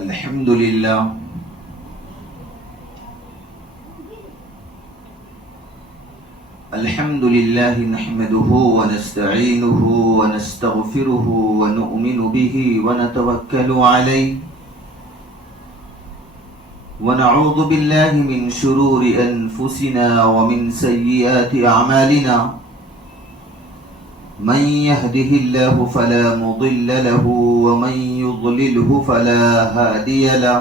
الحمد لله الحمد لله نحمده ونستعينه ونستغفره ونؤمن به ونتوكل عليه ونعوذ بالله من شرور أنفسنا ومن سيئات أعمالنا من يهده الله فلا مضل له ومن يضلله فلا هادي له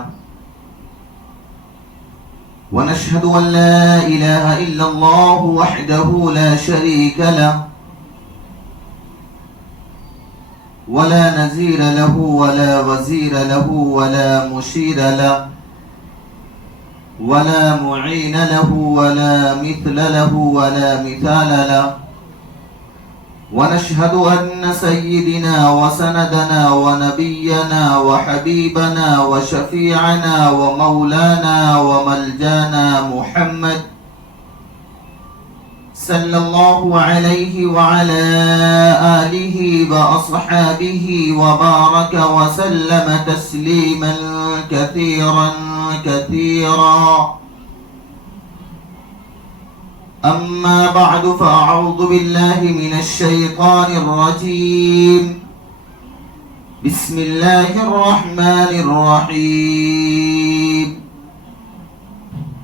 ونشهد أن لا إله إلا الله وحده لا شريك له ولا نزير له ولا وزير له ولا مشير له ولا معين له ولا مثل له ولا مثال له ونشهد أن سيدنا وسندنا ونبينا وحبيبنا وشفيعنا ومولانا وملجانا محمد صلى الله عليه وعلى آله وأصحابه وبارك وسلم تسليما كثيرا كثيرا أما بعد فأعوذ بالله من الشيطان الرجيم بسم الله الرحمن الرحيم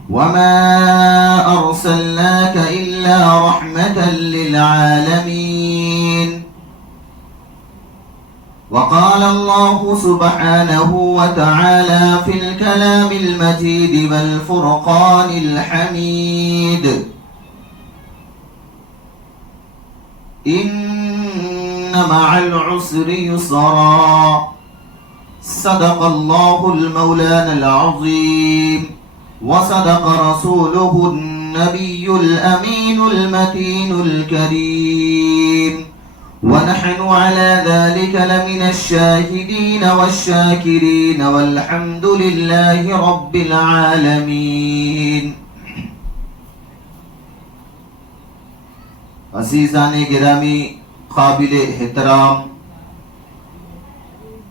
وما أرسلناك إلا رحمة للعالمين وقال الله سبحانه وتعالى في الكلام المجيد والفرقان الحميد إن مع العسر يسرا صدق الله المولانا العظيم وصدق رسوله النبي الأمين المتين الكريم ونحن على ذلك لمن الشاهدين والشاكرين والحمد لله رب العالمين. عزیزان گرامی، قابل احترام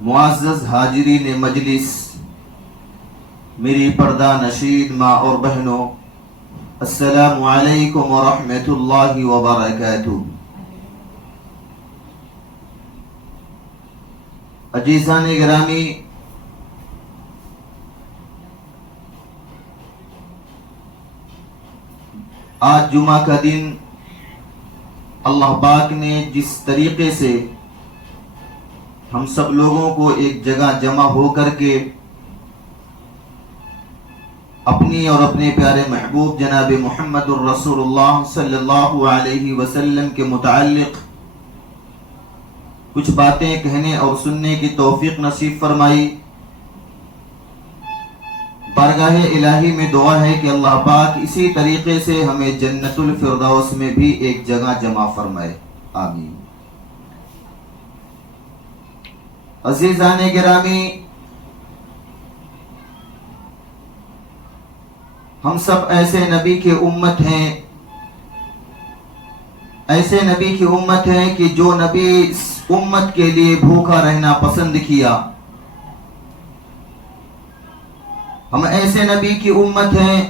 معزز حاضرین مجلس، میری پردہ نشین ماں اور بہنوں، السلام علیکم ورحمۃ اللہ وبرکاتہ. عزیزان گرامی، آج جمعہ کا دن اللہ پاک نے جس طریقے سے ہم سب لوگوں کو ایک جگہ جمع ہو کر کے اپنی اور اپنے پیارے محبوب جناب محمد الرسول اللہ صلی اللہ علیہ وسلم کے متعلق کچھ باتیں کہنے اور سننے کی توفیق نصیب فرمائی، بارگاہ الہی میں دعا ہے کہ اللہ پاک اسی طریقے سے ہمیں جنت الفردوس میں بھی ایک جگہ جمع فرمائے، آمین. عزیزان گرامی، ہم سب ایسے نبی کی امت ہیں، ایسے نبی کی امت ہیں کہ جو نبی اس امت کے لیے بھوکا رہنا پسند کیا. ہم ایسے نبی کی امت ہیں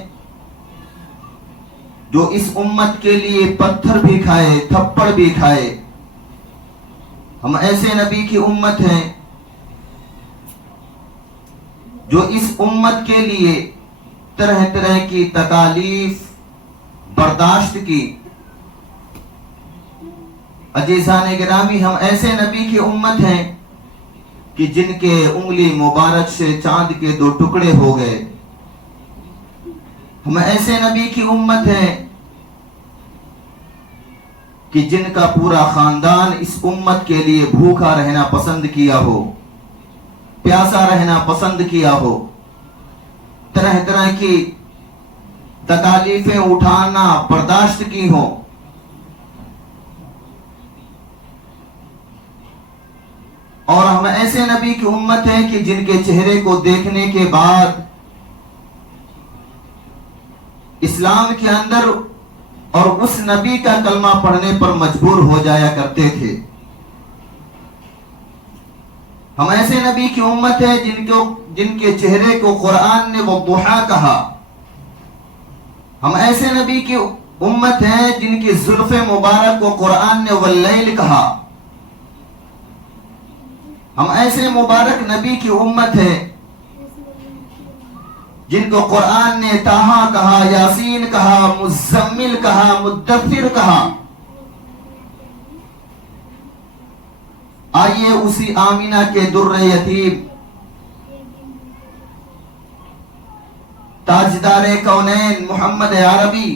جو اس امت کے لیے پتھر بھی کھائے، تھپڑ بھی کھائے. ہم ایسے نبی کی امت ہیں جو اس امت کے لیے طرح طرح کی تکالیف برداشت کی. عزیزان گرامی، ہم ایسے نبی کی امت ہیں کہ جن کے انگلی مبارک سے چاند کے 2 ٹکڑے ہو گئے. ہم ایسے نبی کی امت ہیں کہ جن کا پورا خاندان اس امت کے لیے بھوکا رہنا پسند کیا ہو، پیاسا رہنا پسند کیا ہو، طرح طرح کی تکالیفیں اٹھانا برداشت کی ہوں. اور ہم ایسے نبی کی امت ہیں کہ جن کے چہرے کو دیکھنے کے بعد اسلام کے اندر اور اس نبی کا کلمہ پڑھنے پر مجبور ہو جایا کرتے تھے. ہم ایسے نبی کی امت ہے جن کے چہرے کو قرآن نے والضحیٰ کہا. ہم ایسے نبی کی امت ہیں جن کی زلف مبارک کو قرآن نے واللیل کہا. ہم ایسے مبارک نبی کی امت ہے جن کو قرآن نے طٰہٰ کہا، یاسین کہا، مزمل کہا، مدثر کہا. آئیے اسی آمینہ کے در یتیم، تاجدار کونین محمد عربی،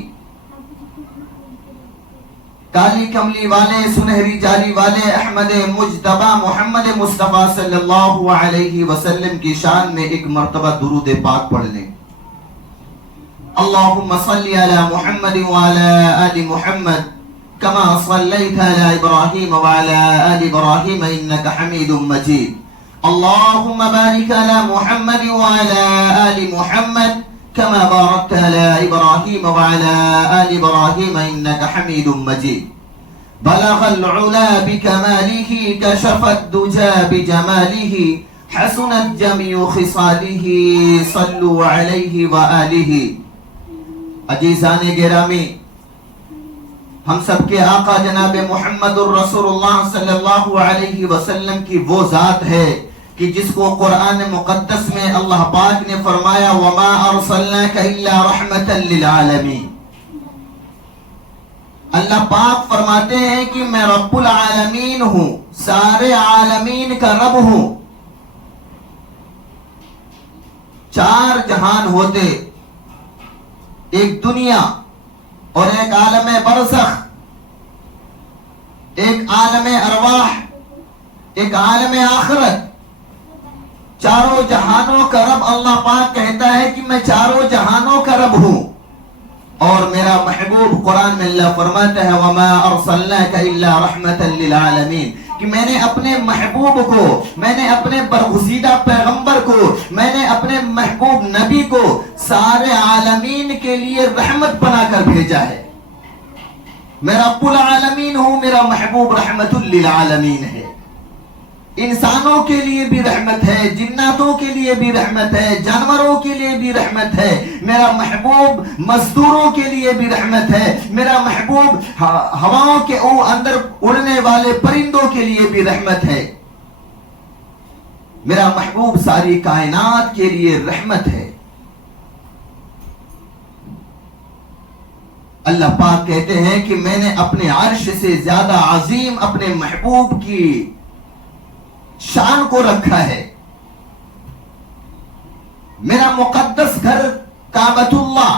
کالی کملی والے سنہری جالی والے احمد مجتبی محمد مصطفیٰ صلی اللہ علیہ وسلم کی شان میں ایک مرتبہ درود پاک پڑھ لیں. اللہم صلی علی محمد وعلی آل محمد کما صلیت علی ابراہیم وعلی آل ابراہیم انکا حمید مجید. اللہم بارک علی محمد وعلی آل محمد كما باركت على إبراهيم وعلى آل إبراهيم إنك حميد مجيد. بلغ العلا بكماله كشف الدجى بجماله حسنت جميع خصاله صلوا عليه وآله. عزیزان گرامی، ہم سب کے آقا جناب محمد الرسول اللہ صلی اللہ علیہ وسلم کی وہ ذات ہے کہ جس کو قرآن مقدس میں اللہ پاک نے فرمایا وَمَا أَرْسَلْنَاكَ إِلَّا رَحْمَةً لِلْعَالَمِينَ. اللہ پاک فرماتے ہیں کہ میں رب العالمین ہوں، سارے عالمین کا رب ہوں. چار جہان ہوتے، ایک دنیا اور ایک عالم برزخ، ایک عالم ارواح، ایک عالم آخرت. چاروں جہانوں کا رب اللہ پاک کہتا ہے کہ میں چاروں جہانوں کا رب ہوں. اور میرا محبوب قرآن میں اللہ فرماتا ہے وَمَا أَرْسَلْنَاكَ إِلَّا رَحْمَةً لِلْعَالَمِينَ، کہ میں نے اپنے محبوب کو، میں نے اپنے برگزیدہ پیغمبر کو، میں نے اپنے محبوب نبی کو سارے عالمین کے لیے رحمت بنا کر بھیجا ہے. میں رب العالمین ہوں، میرا محبوب رحمت للعالمین ہے. انسانوں کے لیے بھی رحمت ہے، جناتوں کے لیے بھی رحمت ہے، جانوروں کے لیے بھی رحمت ہے. میرا محبوب مزدوروں کے لیے بھی رحمت ہے. میرا محبوب ہواؤں کے اندر اڑنے والے پرندوں کے لیے بھی رحمت ہے. میرا محبوب ساری کائنات کے لیے رحمت ہے. اللہ پاک کہتے ہیں کہ میں نے اپنے عرش سے زیادہ عظیم اپنے محبوب کی شان کو رکھا ہے. میرا مقدس گھر کعبۃ اللہ،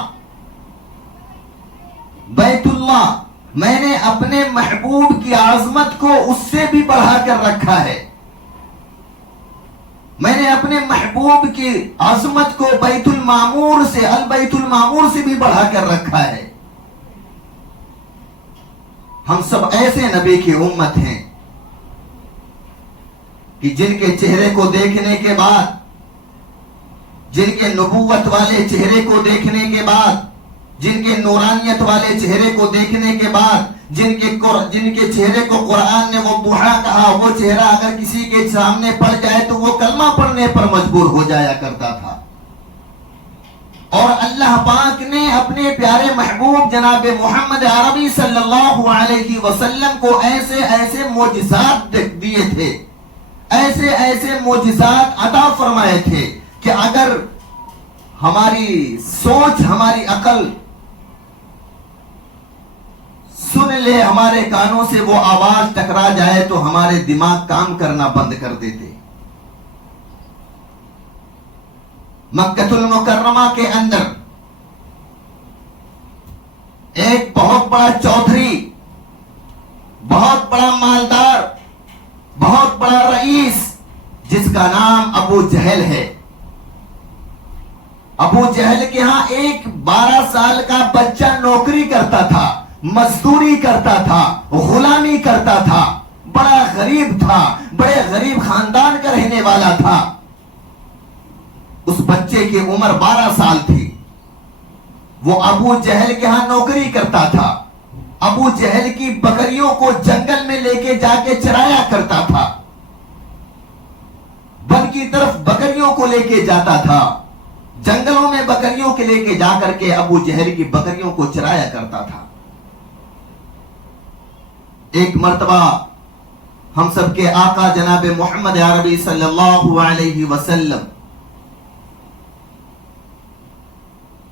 بیت اللہ، میں نے اپنے محبوب کی عظمت کو اس سے بھی بڑھا کر رکھا ہے. میں نے اپنے محبوب کی عظمت کو بیت المعمور سے، البیت المعمور سے بھی بڑھا کر رکھا ہے. ہم سب ایسے نبی کی امت ہیں کہ جن کے چہرے کو دیکھنے کے بعد، جن کے نبوت والے چہرے کو دیکھنے کے بعد، جن کے نورانیت والے چہرے کو دیکھنے کے بعد، جن کے چہرے کو قرآن نے والضحیٰ کہا، وہ چہرہ اگر کسی کے سامنے پڑ جائے تو وہ کلمہ پڑھنے پر مجبور ہو جایا کرتا تھا. اور اللہ پاک نے اپنے پیارے محبوب جناب محمد عربی صلی اللہ علیہ وسلم کو ایسے ایسے معجزات دیے تھے، ایسے ایسے معجزات عطا فرمائے تھے کہ اگر ہماری سوچ، ہماری عقل سن لے، ہمارے کانوں سے وہ آواز ٹکرا جائے تو ہمارے دماغ کام کرنا بند کر دیتے. مکہ المکرمہ کے اندر ایک بہت بڑا چودھری، بہت بڑا مالدار، بہت بڑا رئیس، جس کا نام ابو جہل ہے. ابو جہل کے ہاں ایک 12 سال کا بچہ نوکری کرتا تھا، مزدوری کرتا تھا، غلامی کرتا تھا. بڑا غریب تھا، بڑے غریب خاندان کا رہنے والا تھا. اس بچے کی عمر 12 سال تھی. وہ ابو جہل کے ہاں نوکری کرتا تھا. ابو جہل کی بکریوں کو جنگل میں لے کے جا کے چرایا کرتا تھا. بن کی طرف بکریوں کو لے کے جاتا تھا، جنگلوں میں بکریوں کے لے کے جا کر کے ابو جہل کی بکریوں کو چرایا کرتا تھا۔ ایک مرتبہ ہم سب کے آقا جناب محمد عربی صلی اللہ علیہ وسلم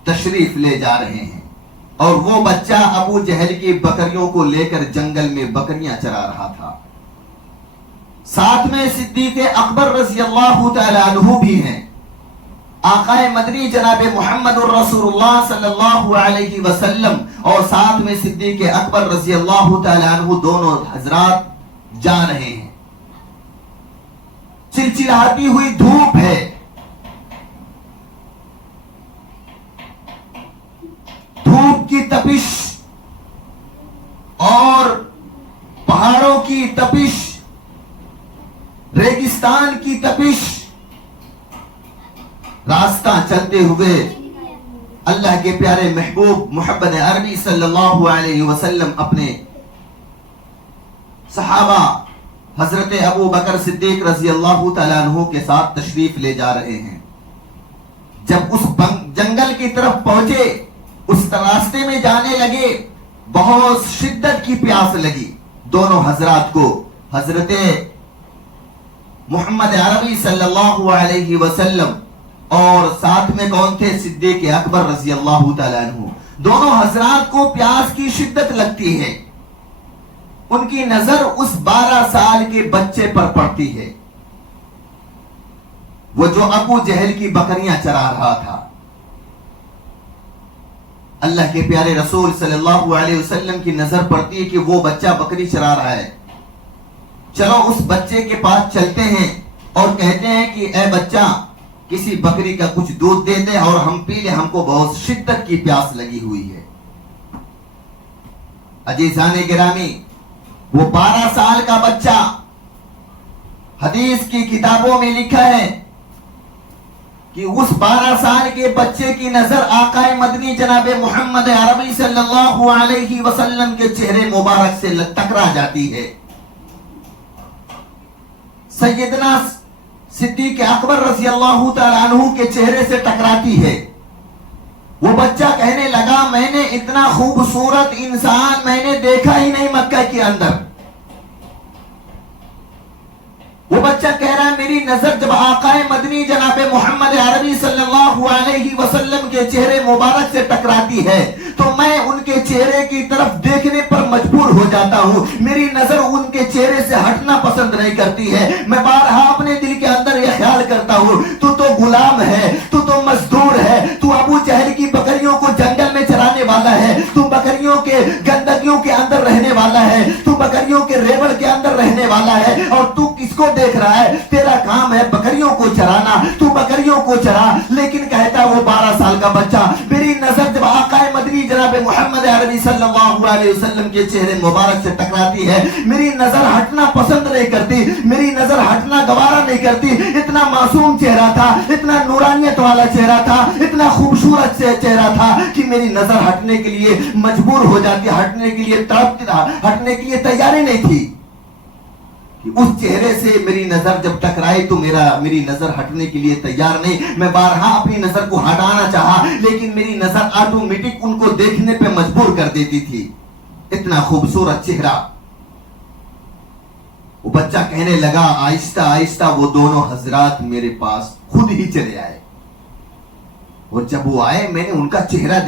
تشریف لے جا رہے ہیں اور وہ بچہ ابو جہل کی بکریوں کو لے کر جنگل میں بکریاں چرا رہا تھا۔ ساتھ میں صدیق اکبر رضی اللہ تعالی عنہ بھی ہیں، آقا مدنی جناب محمد الرسول اللہ صلی اللہ علیہ وسلم اور ساتھ میں صدیق اکبر رضی اللہ تعالی عنہ دونوں حضرات جا رہے ہیں۔ چلچلاتی ہوئی دھوپ ہے، دھوپ کی تپش اور پہاڑوں کی تپش، ریگستان کی تپش، راستہ چلتے ہوئے اللہ کے پیارے محبوب محمد عربی صلی اللہ علیہ وسلم اپنے صحابہ حضرت ابو بکر صدیق رضی اللہ تعالیٰ عنہ کے ساتھ تشریف لے جا رہے ہیں۔ جب اس جنگل کی طرف پہنچے، اس راستے میں جانے لگے، بہت شدت کی پیاس لگی دونوں حضرات کو۔ حضرت محمد عربی صلی اللہ علیہ وسلم اور ساتھ میں کون تھے؟ صدیق اکبر رضی اللہ تعالیٰ عنہ۔ دونوں حضرات کو پیاس کی شدت لگتی ہے، ان کی نظر اس 12 سال کے بچے پر پڑتی ہے، وہ جو ابو جہل کی بکریاں چرا رہا تھا۔ اللہ کے پیارے رسول صلی اللہ علیہ وسلم کی نظر پڑتی ہے کہ وہ بچہ بکری چرا رہا ہے۔ چلو اس بچے کے پاس چلتے ہیں اور کہتے ہیں کہ اے بچہ کسی بکری کا کچھ دودھ دے دے اور ہم پی لیں، ہم کو بہت شدت کی پیاس لگی ہوئی ہے۔ عزیزان گرامی، وہ 12 سال کا بچہ، حدیث کی کتابوں میں لکھا ہے کہ اس 12 سال کے بچے کی نظر آقا مدنی جناب محمد عربی صلی اللہ علیہ وسلم کے چہرے مبارک سے ٹکرا جاتی ہے۔ سیدنا صدیق اکبر رضی اللہ تعالیٰ عنہ کے چہرے سے ٹکراتی ہے۔ وہ بچہ کہنے لگا میں نے اتنا خوبصورت انسان میں نے دیکھا ہی نہیں مکہ کے اندر۔ وہ بچہ کہہ رہا ہے میری نظر جب آقا مدنی جناب محمد عربی صلی اللہ علیہ وسلم کے چہرے مبارک سے ٹکراتی ہے تو میں ان کے چہرے کی طرف دیکھنے پر مجبور ہو جاتا ہوں، میری نظر ان کے چہرے سے ہٹنا پسند نہیں کرتی ہے۔ میں بارہا اپنے دل کے اندر یہ خیال کرتا ہوں تو غلام ہے، تو مزدور ہے، تو ابو جہل کی بکریوں کو جنگل میں چرانے والا ہے، تو بکریوں کے گندگیوں کے اندر رہنے والا ہے، تو بکریوں کے ریوڑ کے اندر رہنے والا ہے، اور تو کس کو دیکھ رہا ہے؟ تیرا کام ہے بکریوں کو چرانا، تو بکریوں کو چرا۔ لیکن کہتا وہ 12 سال کا بچہ، میری نظر جب آقا مدنی جناب محمد عربی صلی اللہ علیہ وسلم کے چہرے مبارک سے ٹکراتی ہے، میری نظر ہٹنا پسند نہیں کرتی، میری نظر ہٹنا گوارا نہیں کرتی۔ اتنا معصوم چہرہ تھا، اتنا نورانیت والا چہرہ تھا، اتنا خوبصورت چہرہ تھا کہ میری نظر ہٹنے کے لیے مجبور ہو جاتی، ہٹنے کے لیے تڑپتی تھا، ہٹنے کے لیے تیاری نہیں تھی کہ اس چہرے سے میری نظر جب ٹکرائی تو میری نظر ہٹنے کے لیے تیار نہیں۔ میں بارہا اپنی نظر کو ہٹانا چاہا لیکن میری نظر آٹومیٹک ان کو دیکھنے پہ مجبور کر دیتی تھی، اتنا خوبصورت چہرہ۔ وہ بچہ کہنے لگا آہستہ آہستہ وہ دونوں حضرات میرے پاس خود ہی چلے آئے، اور جب وہ آئے میں نے ان کا چہرہ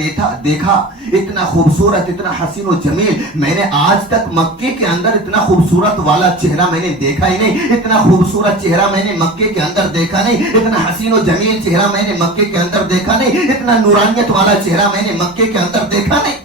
دیکھا، اتنا خوبصورت، اتنا حسین و جمیل، میں نے آج تک مکے کے اندر اتنا خوبصورت والا چہرہ میں نے دیکھا ہی نہیں، اتنا خوبصورت چہرہ میں نے مکے کے اندر دیکھا نہیں، اتنا حسین و جمیل چہرہ میں نے مکے کے اندر دیکھا نہیں، اتنا نورانیت والا چہرہ میں نے مکے کے اندر دیکھا نہیں۔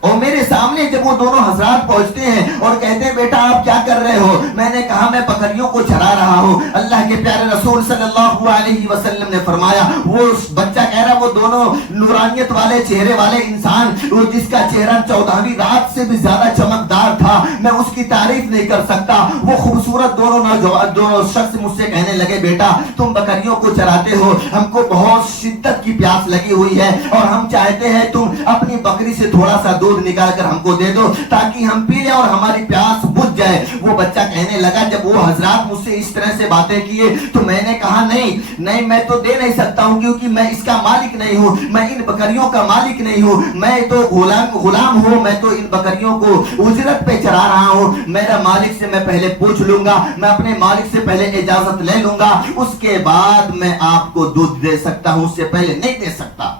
اور میرے سامنے جب وہ دونوں حضرات پہنچتے ہیں اور کہتے ہیں بیٹا آپ کیا کر رہے ہو؟ میں نے کہا میں بکریوں کو چرا رہا ہوں۔ اللہ کے پیارے رسول صلی اللہ علیہ وسلم نے فرمایا، وہ بچہ کہہ رہا وہ دونوں نورانیت والے چہرے والے انسان، وہ جس کا چہرہ 14ویں رات سے بھی زیادہ چمکدار تھا، میں اس کی تعریف نہیں کر سکتا۔ وہ خوبصورت دونوں شخص مجھ سے کہنے لگے بیٹا تم بکریوں کو چراتے ہو، ہم کو بہت شدت کی پیاس لگی ہوئی ہے اور ہم چاہتے ہیں تم اپنی بکری سے تھوڑا سا دودھ نکال کر ہم کو دے دو تاکہ ہم پی لیں اور ہماری پیاس بجھ بجھ جائے. وہ بچہ کہنے لگا جب وہ حضرات مجھ سے اس طرح سے باتیں کیے تو میں نے کہا نہیں میں تو دے نہیں سکتا ہوں, کیونکہ میں اس کا مالک نہیں ہوں, میں ان بکریوں کا مالک نہیں ہوں, میں تو غلام ہوں, میں تو ان بکریوں کو اجرت پہ چرا رہا ہوں. میرا مالک سے میں پہلے پوچھ لوں گا, میں اپنے مالک سے پہلے اجازت لے لوں گا, اس کے بعد میں آپ کو دودھ دے سکتا ہوں, اس سے پہلے نہیں دے سکتا.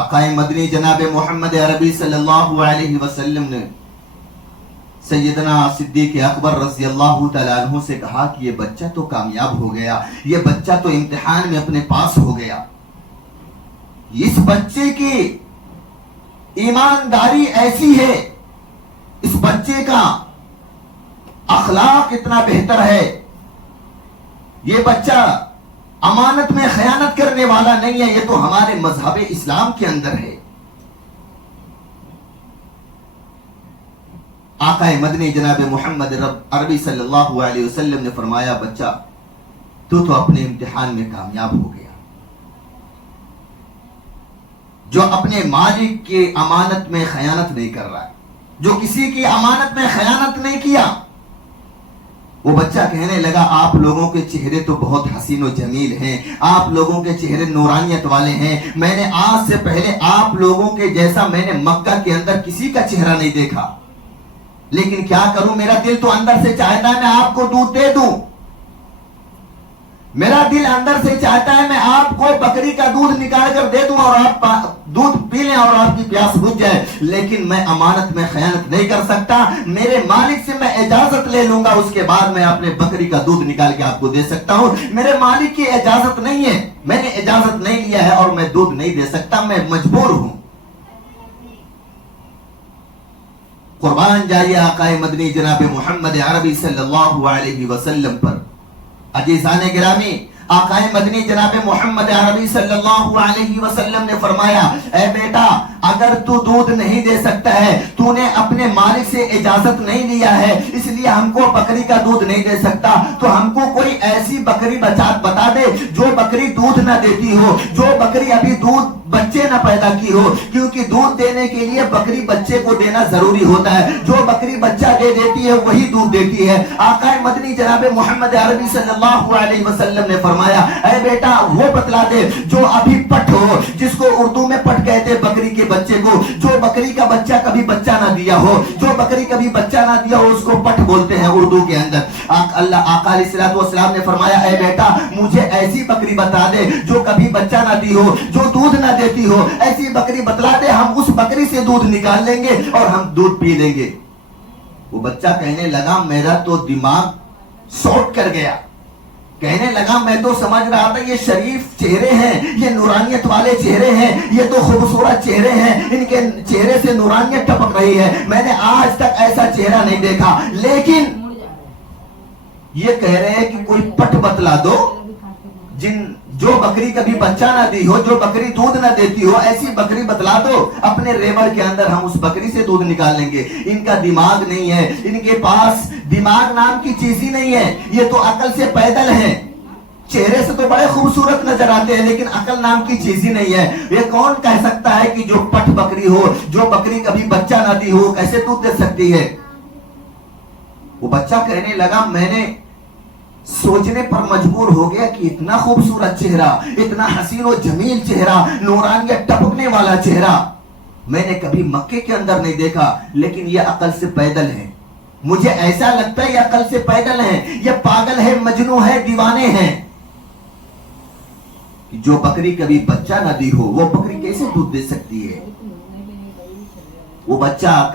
آقا مدنی جناب محمد عربی صلی اللہ علیہ وسلم نے سیدنا صدیق اکبر رضی اللہ تعالیٰ عنہ سے کہا کہ یہ بچہ تو کامیاب ہو گیا, یہ بچہ تو امتحان میں اپنے پاس ہو گیا. اس بچے کی ایمانداری ایسی ہے, اس بچے کا اخلاق اتنا بہتر ہے, یہ بچہ امانت میں خیانت کرنے والا نہیں ہے, یہ تو ہمارے مذہب اسلام کے اندر ہے. آقا مدنی جناب محمد عربی صلی اللہ علیہ وسلم نے فرمایا بچہ تو اپنے امتحان میں کامیاب ہو گیا. جو اپنے مالک کی امانت میں خیانت نہیں کر رہا ہے, جو کسی کی امانت میں خیانت نہیں کیا. وہ بچہ کہنے لگا آپ لوگوں کے چہرے تو بہت حسین و جمیل ہیں, آپ لوگوں کے چہرے نورانیت والے ہیں, میں نے آج سے پہلے آپ لوگوں کے جیسا میں نے مکہ کے اندر کسی کا چہرہ نہیں دیکھا, لیکن کیا کروں, میرا دل تو اندر سے چاہتا ہے میں آپ کو دودھ دے دوں, میرا دل اندر سے چاہتا ہے میں آپ کو بکری کا دودھ نکال کر دے دوں اور آپ دودھ پی لیں اور آپ کی پیاس بجھ جائے, لیکن میں امانت میں خیانت نہیں کر سکتا. میرے مالک سے میں اجازت لے لوں گا, اس کے بعد میں اپنے بکری کا دودھ نکال کے آپ کو دے سکتا ہوں. میرے مالک کی اجازت نہیں ہے, میں نے اجازت نہیں لیا ہے اور میں دودھ نہیں دے سکتا, میں مجبور ہوں. قربان جائیے آقا مدنی جناب محمد عربی صلی اللہ علیہ وسلم پر. عزیزان گرامی, آقا مدنی جناب محمد عربی صلی اللہ علیہ وسلم نے فرمایا اے بیٹا اگر تو دودھ نہیں دے سکتا ہے, تو نے اپنے مالک سے اجازت نہیں لیا ہے, اس لیے ہم کو بکری کا دودھ نہیں دے سکتا, تو ہم کو کوئی ایسی بکری بتا دے جو بکری دودھ نہ دیتی ہو, جو بکری ابھی دودھ بچے نہ پیدا کی ہو, کیونکہ دودھ دینے کے لیے بکری بچے کو دینا ضروری ہوتا ہے. جو بکری بچہ دے دیتی ہے وہی دودھ دیتی ہے. آقا مدنی جناب محمد عربی صلی اللہ علیہ وسلم نے فرمایا اے بیٹا وہ بتلا دے جو ابھی پٹ ہو, جس کو اردو میں پٹ کہتے بکری کے بچے کو, جو بکری کا بچہ کبھی بچہ نہ دیا ہو, جو بکری کبھی بچہ نہ دیا ہو اس کو پٹ بولتے ہیں اردو کے اندر. اللہ آقا علیہ الصلوۃ والسلام نے فرمایا اے بیٹا مجھے ایسی بکری بتا دے جو کبھی بچہ نہ دی ہو, جو دودھ نہ دیتی ہو, ایسی بکری بتلا دے, ہم اس بکری سے دودھ نکال لیں گے اور ہم دودھ پی لیں گے. وہ بچہ کہنے لگا میرا تو دماغ شارٹ کر گیا, کہنے لگا میں تو سمجھ رہا تھا یہ شریف چہرے ہیں, یہ نورانیت والے چہرے ہیں, یہ تو خوبصورت چہرے ہیں, ان کے چہرے سے نورانیت ٹپک رہی ہے, میں نے آج تک ایسا چہرہ نہیں دیکھا. لیکن یہ کہہ رہے ہیں کہ کوئی پٹ بتلا دو جو بکری کبھی بچہ نہ دی ہو, جو بکری دودھ نہ دیتی ہو, ایسی بکری بتلا دو, اپنے ریوڑ کے اندر ہم اس بکری سے دودھ نکال لیں گے. ان کا دماغ نہیں ہے, ان کے پاس دماغ نام کی چیز ہی نہیں ہے, یہ تو عقل سے پیدل ہے. چہرے سے تو بڑے خوبصورت نظر آتے ہیں لیکن عقل نام کی چیز ہی نہیں ہے. یہ کون کہہ سکتا ہے کہ جو پٹ بکری ہو, جو بکری کبھی بچہ نہ دی ہو, کیسے دودھ دے سکتی ہے. وہ بچہ کہنے لگا میں نے سوچنے پر مجبور ہو گیا کہ اتنا خوبصورت چہرہ, اتنا حسین و جمیل چہرہ, نورانیت ٹپکنے والا چہرہ میں نے کبھی مکے کے اندر نہیں دیکھا, لیکن یہ عقل سے پیدل ہے. مجھے ایسا لگتا ہے یہ عقل سے پیدل ہے, یہ پاگل ہے, مجنون ہے, دیوانے ہیں. جو بکری کبھی بچہ نہ دی ہو وہ بکری کیسے دودھ دے سکتی ہے. وہ بچہ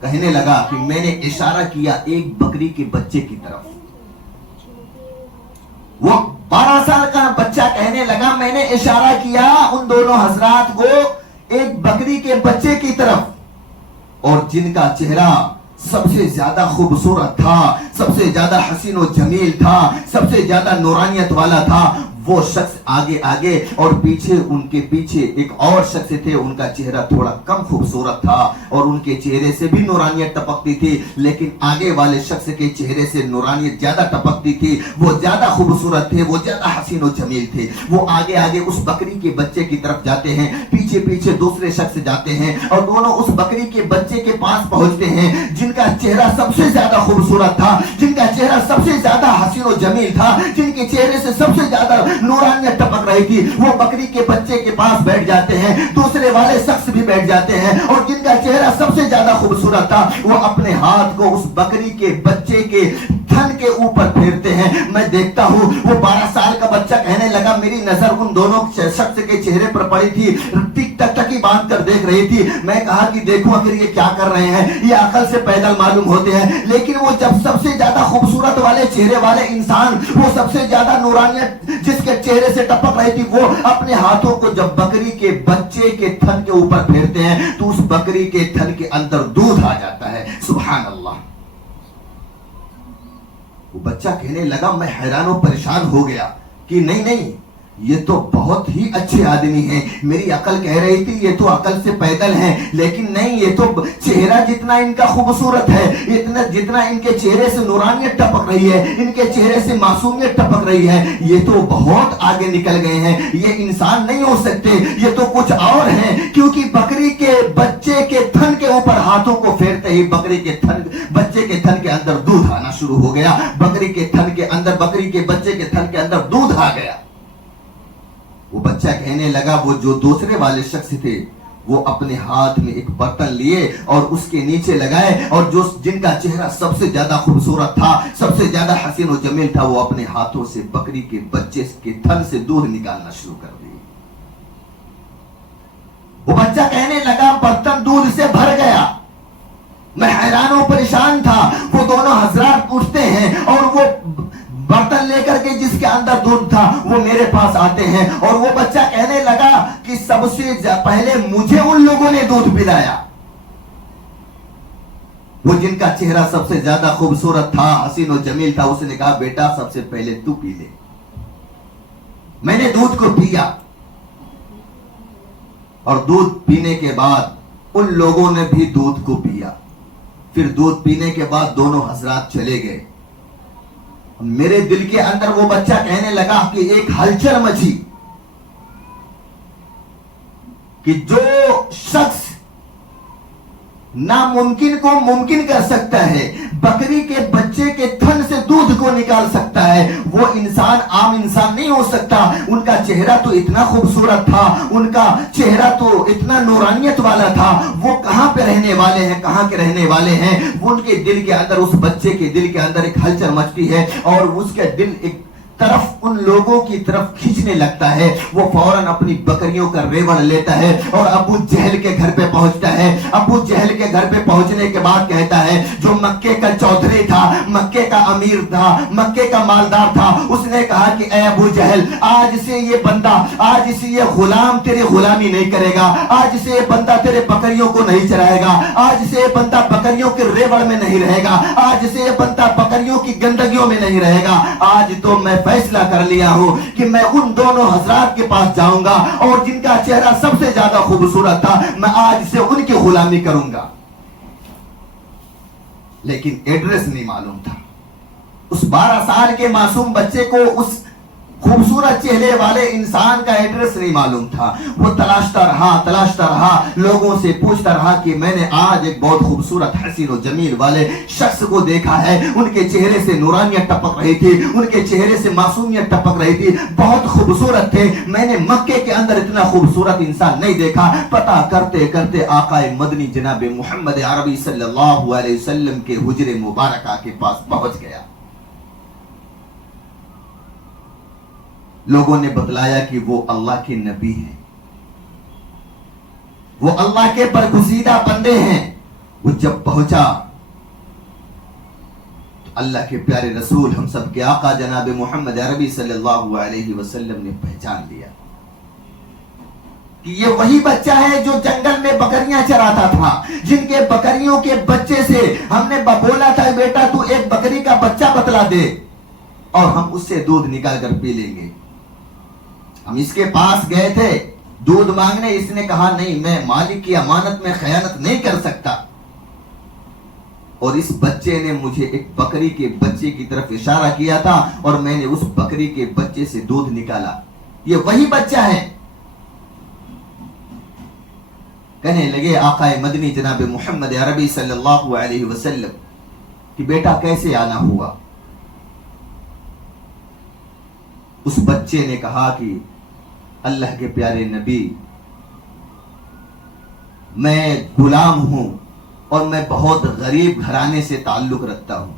کہنے لگا کہ میں نے اشارہ کیا ایک بکری کے بچے کی طرف. وہ 12 سال کا بچہ کہنے لگا میں نے اشارہ کیا ان دونوں حضرات کو ایک بکری کے بچے کی طرف, اور جن کا چہرہ سب سے زیادہ خوبصورت تھا, سب سے زیادہ حسین و جمیل تھا, سب سے زیادہ نورانیت والا تھا, وہ شخص آگے آگے اور پیچھے ان کے پیچھے ایک اور شخص تھے. ان کا چہرہ تھوڑا کم خوبصورت تھا اور ان کے چہرے سے بھی نورانیت ٹپکتی تھی, لیکن آگے والے شخص کے چہرے سے نورانیت زیادہ ٹپکتی تھی. وہ زیادہ خوبصورت تھے, وہ زیادہ حسین و جمیل تھے. وہ آگے آگے اس بکری کے بچے کی طرف جاتے ہیں, پیچھے پیچھے دوسرے شخص جاتے ہیں اور دونوں اس بکری کے بچے کے پاس پہنچتے ہیں جن کا چہرہ سب سے زیادہ خوبصورت تھا, جن کا چہرہ سب سے زیادہ حسین و جمیل تھا, جن کے چہرے سے سب سے زیادہ نورانیت ٹپک رہی تھی. وہ بکری کے بچے کے پاس بیٹھ جاتے ہیں, دوسرے والے شخص بھی بیٹھ جاتے ہیں اور جن کا چہرہ سب سے زیادہ خوبصورت تھا وہ اپنے ہاتھ کو اس بکری کے بچے کے تھن کے اوپر پھیرتے ہیں. میں دیکھتا ہوں وہ 12 سال کا بچہ کہنے لگا میری نظر ان دونوں شخص کے چہرے پر پڑی تھی, ٹک ٹک ٹکی باندھ کر دیکھ رہی تھی. میں کہا کہ دیکھو اگر یہ کیا کر رہے ہیں, یہ عقل سے پیدل معلوم ہوتے ہیں. لیکن وہ جب سب سے زیادہ خوبصورت والے چہرے والے انسان, وہ سب سے زیادہ نورانیت جس کے چہرے سے ٹپک رہی تھی, وہ اپنے ہاتھوں کو جب بکری کے بچے کے تھن کے اوپر پھیرتے ہیں تو اس بکری کے تھن کے اندر دودھ آ جاتا ہے. سبحان اللہ. وہ بچہ کہنے لگا میں حیران و پریشان ہو گیا کہ نہیں یہ تو بہت ہی اچھے آدمی ہیں. میری عقل کہہ رہی تھی یہ تو عقل سے پیدل ہیں, لیکن نہیں, یہ تو چہرہ جتنا ان کا خوبصورت ہے, جتنا ان کے چہرے سے نورانیت ٹپک رہی ہے, ان کے چہرے سے معصومیت ٹپک رہی ہے, یہ تو بہت آگے نکل گئے ہیں. یہ انسان نہیں ہو سکتے, یہ تو کچھ اور ہیں. کیونکہ بکری کے بچے کے تھن کے اوپر ہاتھوں کو پھیرتے ہی بچے کے تھن کے اندر دودھ آنا شروع ہو گیا. بکری کے بچے کے تھن کے اندر دودھ آ گیا. وہ بچہ کہنے لگا وہ جو دوسرے والے شخص تھے وہ اپنے ہاتھ میں ایک برتن لیے اور اس کے نیچے لگائے, اور جن کا چہرہ سب سے زیادہ خوبصورت تھا, سب سے زیادہ حسین و جمیل تھا, وہ اپنے ہاتھوں سے بکری کے بچے کے تھن سے دودھ نکالنا شروع کر دی. وہ بچہ کہنے لگا برتن دودھ سے بھر گیا. میں حیران و پریشان تھا. وہ دونوں حضرات اٹھتے ہیں اور وہ برتن لے کر کے جس کے اندر دودھ تھا وہ میرے پاس آتے ہیں, اور وہ بچہ کہنے لگا کہ سب سے پہلے مجھے ان لوگوں نے دودھ پلایا. وہ جن کا چہرہ سب سے زیادہ خوبصورت تھا, حسین و جمیل تھا, اس نے کہا بیٹا سب سے پہلے تو پی لے. میں نے دودھ کو پیا اور دودھ پینے کے بعد ان لوگوں نے بھی دودھ کو پیا. پھر دودھ پینے کے بعد دونوں حضرات چلے گئے. میرے دل کے اندر وہ بچہ کہنے لگا کہ ایک ہلچل مچی کہ جو شخص ناممکن کو ممکن کر سکتا ہے, بکری کے بچے کے تھن سے دودھ کو نکال سکتا ہے, وہ انسان عام انسان نہیں ہو سکتا. ان کا چہرہ تو اتنا خوبصورت تھا, ان کا چہرہ تو اتنا نورانیت والا تھا. وہ کہاں پہ رہنے والے ہیں, کہاں کے رہنے والے ہیں؟ وہ ان کے دل کے اندر, اس بچے کے دل کے اندر ایک ہلچل مچتی ہے اور اس کا دل ایک طرف ان لوگوں کی طرف کھینچنے لگتا ہے. وہ فوراً اپنی بکریوں کا ریوڑ لیتا ہے اور ابو جہل کے گھر پہ پہنچتا ہے. ابو جہل کے گھر پہ پہنچنے کے بعد کہتا ہے, جو مکے کا چودھری تھا, مکے کا امیر تھا, مکے کا مالدار تھا, اس نے کہا کہ اے ابو جہل, آج سے یہ بندہ, آج سے یہ غلام تیری غلامی نہیں کرے گا, آج سے یہ بندہ تیرے بکریوں کو نہیں چرائے گا, آج سے یہ بندہ بکریوں کے ریوڑ میں نہیں رہے گا, آج سے یہ بندہ بکریوں کی گندگیوں میں نہیں رہے گا. آج تو میں فیصلہ کر لیا ہوں کہ میں ان دونوں حضرات کے پاس جاؤں گا اور جن کا چہرہ سب سے زیادہ خوبصورت تھا میں آج سے ان کی غلامی کروں گا. لیکن ایڈریس نہیں معلوم تھا. اس 12 سال کے معصوم بچے کو اس خوبصورت چہرے والے انسان کا ایڈریس نہیں معلوم تھا. وہ تلاشتا رہا, لوگوں سے پوچھتا رہا کہ میں نے آج ایک بہت خوبصورت حسین و جمیل والے شخص کو دیکھا ہے, ان کے چہرے سے نورانیت ٹپک رہی تھی, ان کے چہرے سے معصومیت ٹپک رہی تھی, بہت خوبصورت تھے. میں نے مکے کے اندر اتنا خوبصورت انسان نہیں دیکھا. پتہ کرتے کرتے آقا مدنی جناب محمد عربی صلی اللہ علیہ وسلم کے حجر مبارکہ کے پاس پہنچ گیا. لوگوں نے بتلایا کہ وہ اللہ کے نبی ہیں, وہ اللہ کے برگزیدہ بندے ہیں. وہ جب پہنچا تو اللہ کے پیارے رسول ہم سب کے آقا جناب محمد عربی صلی اللہ علیہ وسلم نے پہچان لیا کہ یہ وہی بچہ ہے جو جنگل میں بکریاں چراتا تھا, جن کے بکریوں کے بچے سے ہم نے بولا تھا بیٹا تو ایک بکری کا بچہ بتلا دے اور ہم اس سے دودھ نکال کر پی لیں گے. ہم اس کے پاس گئے تھے دودھ مانگنے، اس نے کہا نہیں، میں مالک کی امانت میں خیانت نہیں کر سکتا، اور اس بچے نے مجھے ایک بکری کے بچے کی طرف اشارہ کیا تھا اور میں نے اس بکری کے بچے سے دودھ نکالا، یہ وہی بچہ ہے۔ کہنے لگے آقا مدنی جناب محمد عربی صلی اللہ علیہ وسلم کہ بیٹا کیسے آنا ہوا؟ اس بچے نے کہا کہ اللہ کے پیارے نبی، میں غلام ہوں اور میں بہت غریب گھرانے سے تعلق رکھتا ہوں،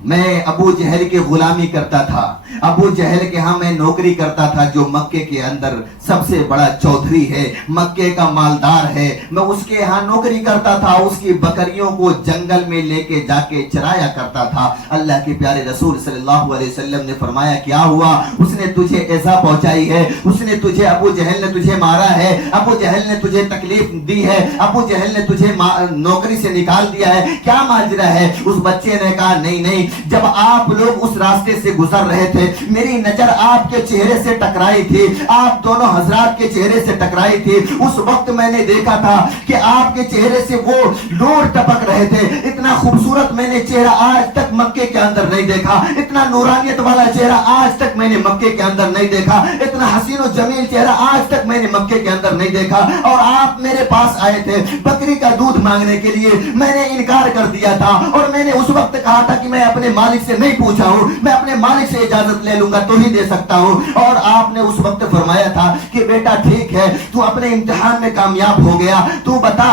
میں ابو جہل کی غلامی کرتا تھا، ابو جہل کے ہاں میں نوکری کرتا تھا، جو مکے کے اندر سب سے بڑا چودھری ہے، مکے کا مالدار ہے، میں اس کے ہاں نوکری کرتا تھا، اس کی بکریوں کو جنگل میں لے کے جا کے چرایا کرتا تھا۔ اللہ کے پیارے رسول صلی اللہ علیہ وسلم نے فرمایا کیا ہوا؟ اس نے تجھے ایزا پہنچائی ہے، اس نے تجھے، ابو جہل نے تجھے مارا ہے، ابو جہل نے تجھے تکلیف دی ہے، ابو جہل نے تجھے نوکری سے نکال دیا ہے، کیا ماجرا ہے؟ اس بچے نے کہا نہیں نہیں، جب آپ لوگ اس راستے سے گزر رہے تھے میری نظر آپ کے چہرے سے ٹکرائی تھی، آپ دونوں حضرات کے چہرے سے ٹکرائی تھی، اس وقت میں نے دیکھا تھا کہ آپ کے چہرے سے وہ نور ٹپک رہے تھے، اتنا خوبصورت میں نے چہرہ آج تک مکے کے اندر نہیں دیکھا، اتنا نورانیت والا چہرہ آج تک میں نے مکے کے اندر نہیں دیکھا، اتنا حسین و جمیل چہرہ آج تک میں نے مکے کے اندر نہیں دیکھا، اور آپ میرے پاس آئے تھے بکری کا دودھ مانگنے کے لیے، میں نے انکار کر دیا تھا، اور میں نے اس وقت کہا تھا کہ میں اپنے مالک سے نہیں پوچھا ہوں، میں اپنے مالک سے اجازت لے لوں گا تو ہی دے سکتا ہوں، اور آپ نے اس وقت فرمایا تھا کہ بیٹا ٹھیک ہے، تو اپنے امتحان میں کامیاب ہو گیا، تو بتا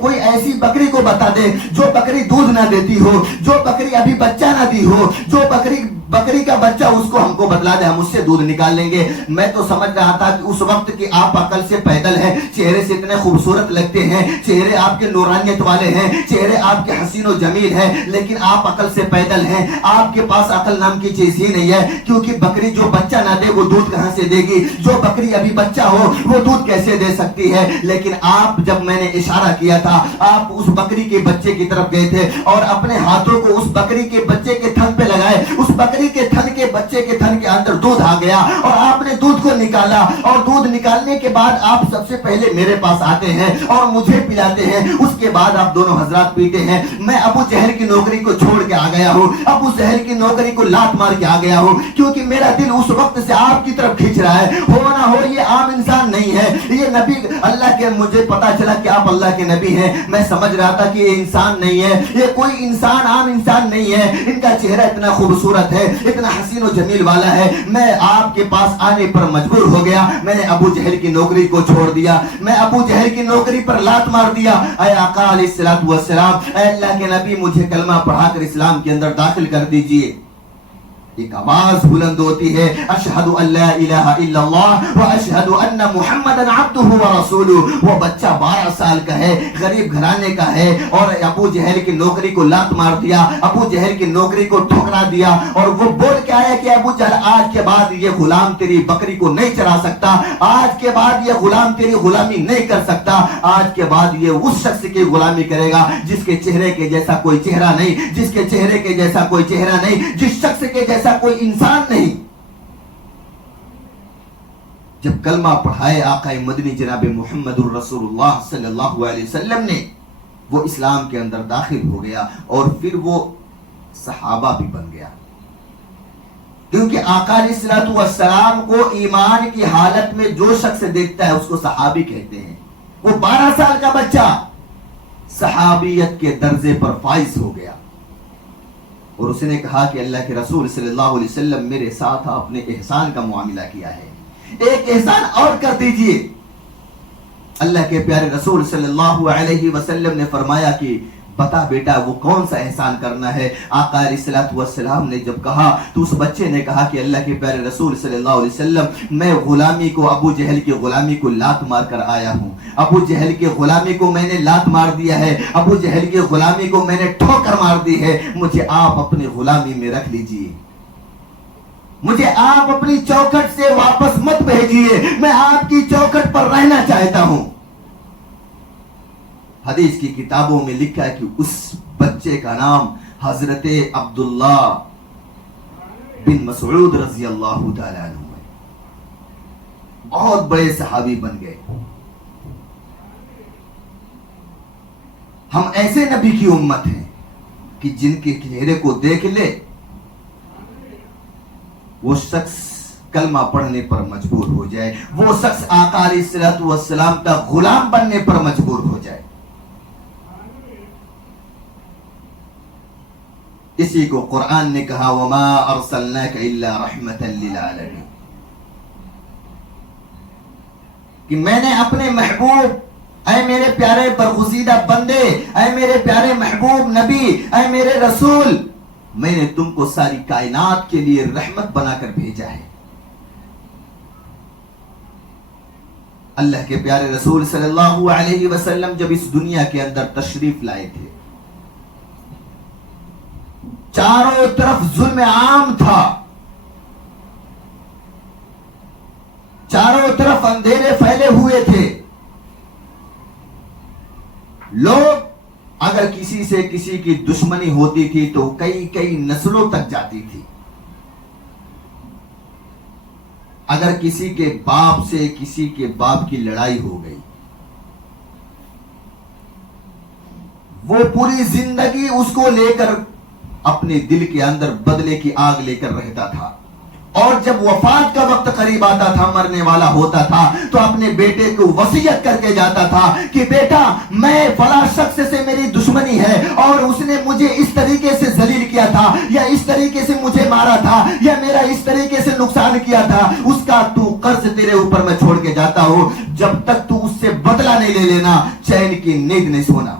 کوئی ایسی بکری کو بتا دے جو بکری دودھ نہ دیتی ہو، جو بکری ابھی بچہ نہ دی ہو، جو بکری کا بچہ اس کو ہم کو بدلا دے، ہم اس سے دودھ نکال لیں گے۔ میں تو سمجھ رہا تھا کہ اس وقت کی آپ عقل سے پیدل ہیں، چہرے سے اتنے خوبصورت لگتے ہیں، چہرے آپ کے نورانیت والے ہیں، چہرے آپ کے حسین و جمیل ہیں، لیکن آپ عقل سے پیدل ہیں، آپ کے پاس عقل نام کی چیز ہی نہیں ہے، کیونکہ بکری جو بچہ نہ دے وہ دودھ کہاں سے دے گی؟ جو بکری ابھی بچہ ہو وہ دودھ کیسے دے سکتی ہے؟ لیکن آپ، جب میں نے اشارہ کیا تھا، آپ اس بکری کے بچے کی طرف گئے تھے اور اپنے ہاتھوں کو اس بکری کے بچے کے تھن پہ لگائے، اس بکری کے تھن کے بچے کے تھن کے اندر دودھ آ گیا، اور آپ نے دودھ کو نکالا، اور دودھ نکالنے کے بعد آپ سب سے پہلے میرے پاس آتے ہیں اور مجھے پلاتے ہیں، اس کے بعد آپ دونوں حضرات پیتے ہیں۔ میں ابو جہل کی نوکری کو چھوڑ کے آ گیا ہوں، ابو جہل کی نوکری کو لات مار کے آ گیا ہوں، کیونکہ میرا دل اس وقت سے آپ کی طرف کھینچ رہا ہے، ہو نہ ہو یہ عام انسان نہیں ہے، یہ نبی اللہ کے، مجھے پتا چلا کہ آپ اللہ کے نبی ہیں، میں سمجھ رہا تھا کہ یہ انسان نہیں ہے، یہ کوئی انسان، عام انسان نہیں ہے، ان کا چہرہ اتنا خوبصورت ہے، اتنا حسین و جمیل والا ہے، میں آپ کے پاس آنے پر مجبور ہو گیا، میں نے ابو جہل کی نوکری کو چھوڑ دیا، میں ابو جہل کی نوکری پر لات مار دیا۔ اے آقا علیہ الصلوۃ والسلام، اے اللہ کے نبی، مجھے کلمہ پڑھا کر اسلام کے اندر داخل کر دیجئے۔ ایک آواز بلند ہوتی ہے، اشہد ان لا الہ الا اللہ و اشہد ان محمدا عبدہ و رسولہ۔ وہ بچہ 12 سال کا ہے، غریب گھرانے کا ہے، اور ابو جہل کی نوکری کو لات مار دیا، ابو جہل کی نوکری کو ٹھکرا دیا، اور وہ بول کے آیا کہ ابو جہل، آج کے بعد یہ غلام تیری بکری کو نہیں چرا سکتا، آج کے بعد یہ غلام تیری غلامی نہیں کر سکتا، آج کے بعد یہ اس شخص کی غلامی کرے گا جس کے چہرے کے جیسا کوئی چہرہ نہیں، جس کے چہرے کے جیسا کوئی چہرہ نہیں، جس شخص کے جیسا کوئی انسان نہیں۔ جب کلمہ پڑھائے آقا مدنی جناب محمد الرسول اللہ صلی اللہ علیہ وسلم نے، وہ اسلام کے اندر داخل ہو گیا، اور پھر وہ صحابہ بھی بن گیا، کیونکہ آقا علیہ الصلوۃ والسلام کو ایمان کی حالت میں جو شخص دیکھتا ہے اس کو صحابی کہتے ہیں۔ وہ 12 سال کا بچہ صحابیت کے درجے پر فائز ہو گیا، اور اس نے کہا کہ اللہ کے رسول صلی اللہ علیہ وسلم میرے ساتھ آپ نے احسان کا معاملہ کیا ہے، ایک احسان اور کر دیجئے۔ اللہ کے پیارے رسول صلی اللہ علیہ وسلم نے فرمایا کہ بتا بیٹا وہ کون سا احسان کرنا ہے؟ آقا علیہ الصلوۃ والسلام نے جب کہا تو اس بچے نے کہا کہ اللہ کے پیارے رسول صلی اللہ علیہ وسلم، میں غلامی کو، ابو جہل کی غلامی کو لات مار کر آیا ہوں، ابو جہل کی غلامی کو میں نے لات مار دیا ہے، ابو جہل کی غلامی کو میں نے ٹھوکر مار دی ہے، مجھے آپ اپنی غلامی میں رکھ لیجئے، مجھے آپ اپنی چوکھٹ سے واپس مت بھیجیے، میں آپ کی چوکھٹ پر رہنا چاہتا ہوں۔ حدیث کی کتابوں میں لکھا ہے کہ اس بچے کا نام حضرت عبداللہ بن مسعود رضی اللہ تعالیٰ عنہ ہے۔ بہت بڑے صحابی بن گئے. ہم ایسے نبی کی امت ہیں کہ جن کے چہرے کو دیکھ لے وہ شخص کلمہ پڑھنے پر مجبور ہو جائے, وہ شخص آقا علیہ الصلوۃ والسلام کا غلام بننے پر مجبور ہو جائے. اسی کو قرآن نے کہا وما ارسلناک الا رحمتا للعالمین, کہ میں نے اپنے محبوب, اے میرے پیارے برگزیدہ بندے, اے میرے پیارے محبوب نبی, اے میرے رسول, میں نے تم کو ساری کائنات کے لیے رحمت بنا کر بھیجا ہے. اللہ کے پیارے رسول صلی اللہ علیہ وسلم جب اس دنیا کے اندر تشریف لائے تھے, چاروں طرف ظلم عام تھا, چاروں طرف اندھیرے پھیلے ہوئے تھے. لوگ اگر کسی سے کسی کی دشمنی ہوتی تھی تو کئی نسلوں تک جاتی تھی. اگر کسی کے باپ سے کسی کے باپ کی لڑائی ہو گئی, وہ پوری زندگی اس کو لے کر اپنے دل کے اندر بدلے کی آگ لے کر رہتا تھا, اور جب وفات کا وقت قریب آتا تھا, مرنے والا ہوتا تھا, تو اپنے بیٹے کو وصیت کر کے جاتا تھا کہ بیٹا میں فلاں شخص سے میری دشمنی ہے اور اس نے مجھے اس طریقے سے ذلیل کیا تھا, یا اس طریقے سے مجھے مارا تھا, یا میرا اس طریقے سے نقصان کیا تھا, اس کا تو قرض تیرے اوپر میں چھوڑ کے جاتا ہوں, جب تک تو اس سے بدلہ نہیں لے لینا چین کی نیند نہیں سونا.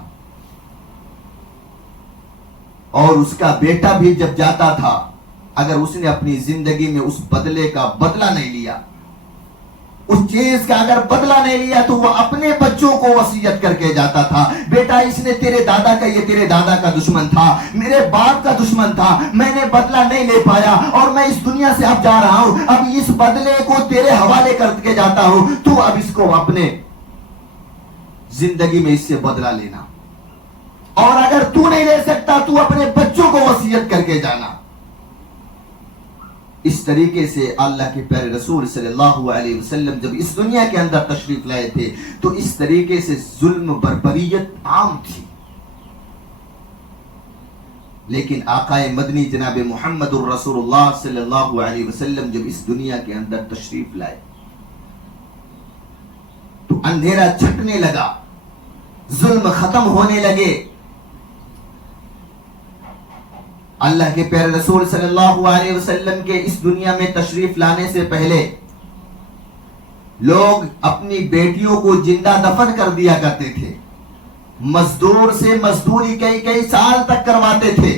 اور اس کا بیٹا بھی جب جاتا تھا, اگر اس نے اپنی زندگی میں اس بدلے کا بدلہ نہیں لیا, اس چیز کا اگر بدلہ نہیں لیا, تو وہ اپنے بچوں کو وصیت کر کے جاتا تھا بیٹا اس نے تیرے دادا کا, یہ تیرے دادا کا دشمن تھا, میرے باپ کا دشمن تھا, میں نے بدلہ نہیں لے پایا اور میں اس دنیا سے اب جا رہا ہوں, اب اس بدلے کو تیرے حوالے کر کے جاتا ہوں, تو اب اس کو اپنے زندگی میں اس سے بدلہ لینا, اور اگر تو نہیں لے سکتا تو اپنے بچوں کو وصیت کر کے جانا. اس طریقے سے اللہ کے پیارے رسول صلی اللہ علیہ وسلم جب اس دنیا کے اندر تشریف لائے تھے تو اس طریقے سے ظلم بربریت عام تھی. لیکن آقا مدنی جناب محمد الرسول اللہ صلی اللہ علیہ وسلم جب اس دنیا کے اندر تشریف لائے تو اندھیرا چھٹنے لگا, ظلم ختم ہونے لگے. اللہ کے پیارے رسول صلی اللہ علیہ وسلم کے اس دنیا میں تشریف لانے سے پہلے لوگ اپنی بیٹیوں کو زندہ دفن کر دیا کرتے تھے, مزدور سے مزدوری کئی سال تک کرواتے تھے,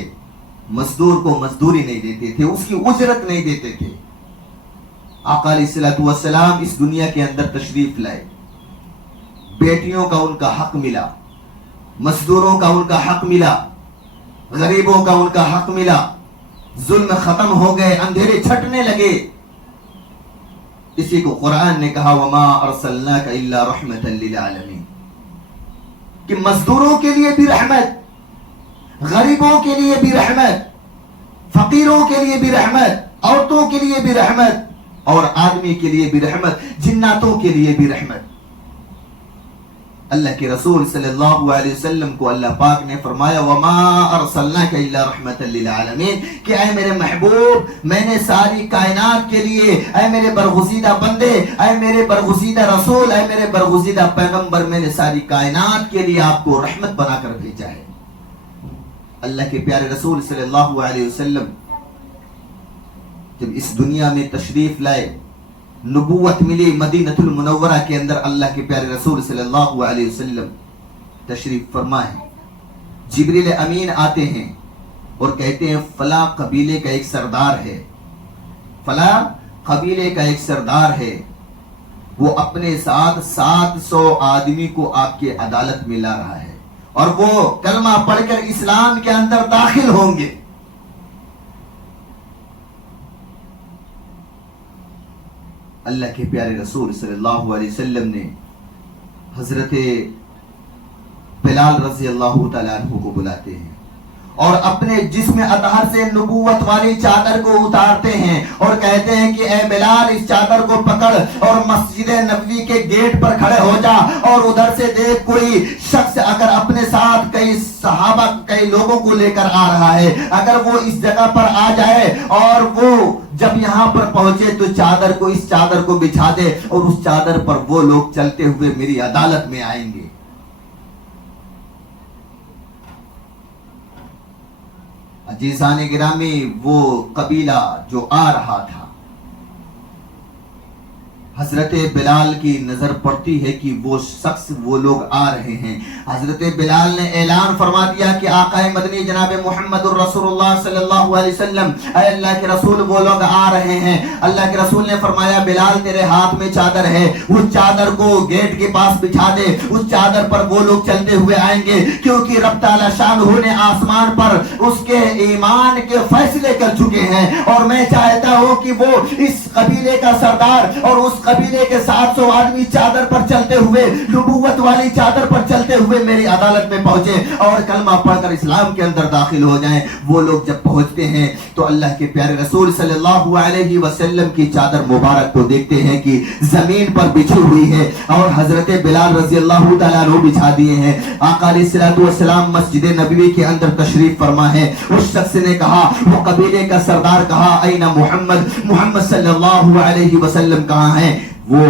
مزدور کو مزدوری نہیں دیتے تھے, اس کی اجرت نہیں دیتے تھے. آقا علیہ الصلوۃ والسلام اس دنیا کے اندر تشریف لائے, بیٹیوں کا ان کا حق ملا, مزدوروں کا ان کا حق ملا, غریبوں کا ان کا حق ملا, ظلم ختم ہو گئے, اندھیرے چھٹنے لگے. اسی کو قرآن نے کہا وما ارسلناک الا رحمتا للعالمین, کہ مزدوروں کے لیے بھی رحمت, غریبوں کے لیے بھی رحمت, فقیروں کے لیے بھی رحمت, عورتوں کے لیے بھی رحمت, اور آدمی کے لیے بھی رحمت, جناتوں کے لیے بھی رحمت. اللہ کے رسول صلی اللہ علیہ وسلم کو اللہ پاک نے فرمایا وما ارسلناک الا رحمتا للعالمین, کہ اے میرے محبوب میں نے ساری کائنات کے لیے, اے میرے برگزیدہ بندے, اے میرے برگزیدہ رسول, اے میرے برگزیدہ پیغمبر, میں نے ساری کائنات کے لیے آپ کو رحمت بنا کر بھیجا ہے. اللہ کے پیارے رسول صلی اللہ علیہ وسلم جب اس دنیا میں تشریف لائے, نبوت ملی مدینہ المنورہ کے اندر, اللہ کے پیارے رسول صلی اللہ علیہ وسلم تشریف فرمائے. جبریل امین آتے ہیں اور کہتے ہیں فلاں قبیلے کا ایک سردار ہے, فلاں قبیلے کا ایک سردار ہے, وہ اپنے ساتھ 700 آدمی کو آپ کے عدالت میں لا رہا ہے, اور وہ کلمہ پڑھ کر اسلام کے اندر داخل ہوں گے. اللہ کے پیارے رسول صلی اللہ علیہ وسلم نے حضرت بلال رضی اللہ تعالیٰ عنہ کو بلاتے ہیں اور اپنے جسم اطہر سے نبوت والی چادر کو اتارتے ہیں اور کہتے ہیں کہ اے بلال اس چادر کو پکڑ اور مسجد نبوی کے گیٹ پر کھڑے ہو جا اور ادھر سے دیکھ کوئی شخص اگر اپنے ساتھ کئی صحابہ کئی لوگوں کو لے کر آ رہا ہے اگر وہ اس جگہ پر آ جائے اور وہ جب یہاں پر پہنچے تو چادر کو اس چادر کو بچھا دے اور اس چادر پر وہ لوگ چلتے ہوئے میری عدالت میں آئیں گے. عزیزان گرامی وہ قبیلہ جو آ رہا تھا حضرت بلال کی نظر پڑتی ہے کہ وہ شخص وہ لوگ آ رہے ہیں. حضرت بلال نے اعلان فرما دیا کہ آقا مدنی جناب محمد الرسول اللہ صلی اللہ علیہ وسلم اے اللہ کے رسول وہ لوگ آ رہے ہیں. اللہ کے رسول نے فرمایا بلال تیرے ہاتھ میں چادر ہے اس چادر کو گیٹ کے پاس بچھا دے اس چادر پر وہ لوگ چلتے ہوئے آئیں گے کیونکہ رب تعالی شانہ نے آسمان پر اس کے ایمان کے فیصلے کر چکے ہیں اور میں چاہتا ہوں کہ وہ اس قبیلے کا سردار اور اس قبیلے کے 700 آدمی چادر پر چلتے ہوئے نبوت والی چادر پر چلتے ہوئے میری عدالت میں پہنچے اور کلمہ پڑھ کر اسلام کے اندر داخل ہو جائیں. وہ لوگ جب پہنچتے ہیں تو اللہ کے پیارے رسول صلی اللہ علیہ وسلم کی چادر مبارک کو دیکھتے ہیں کہ زمین پر بچھی ہوئی ہے اور حضرت بلال رضی اللہ تعالیٰ عنہ بچھا دیے ہیں. آقا علیہ الصلوۃ والسلام مسجد نبوی کے اندر تشریف فرما ہے. اس شخص نے کہا وہ قبیلے کا سردار کہا اینا محمد صلی اللہ علیہ وسلم کہاں ہیں؟ وہ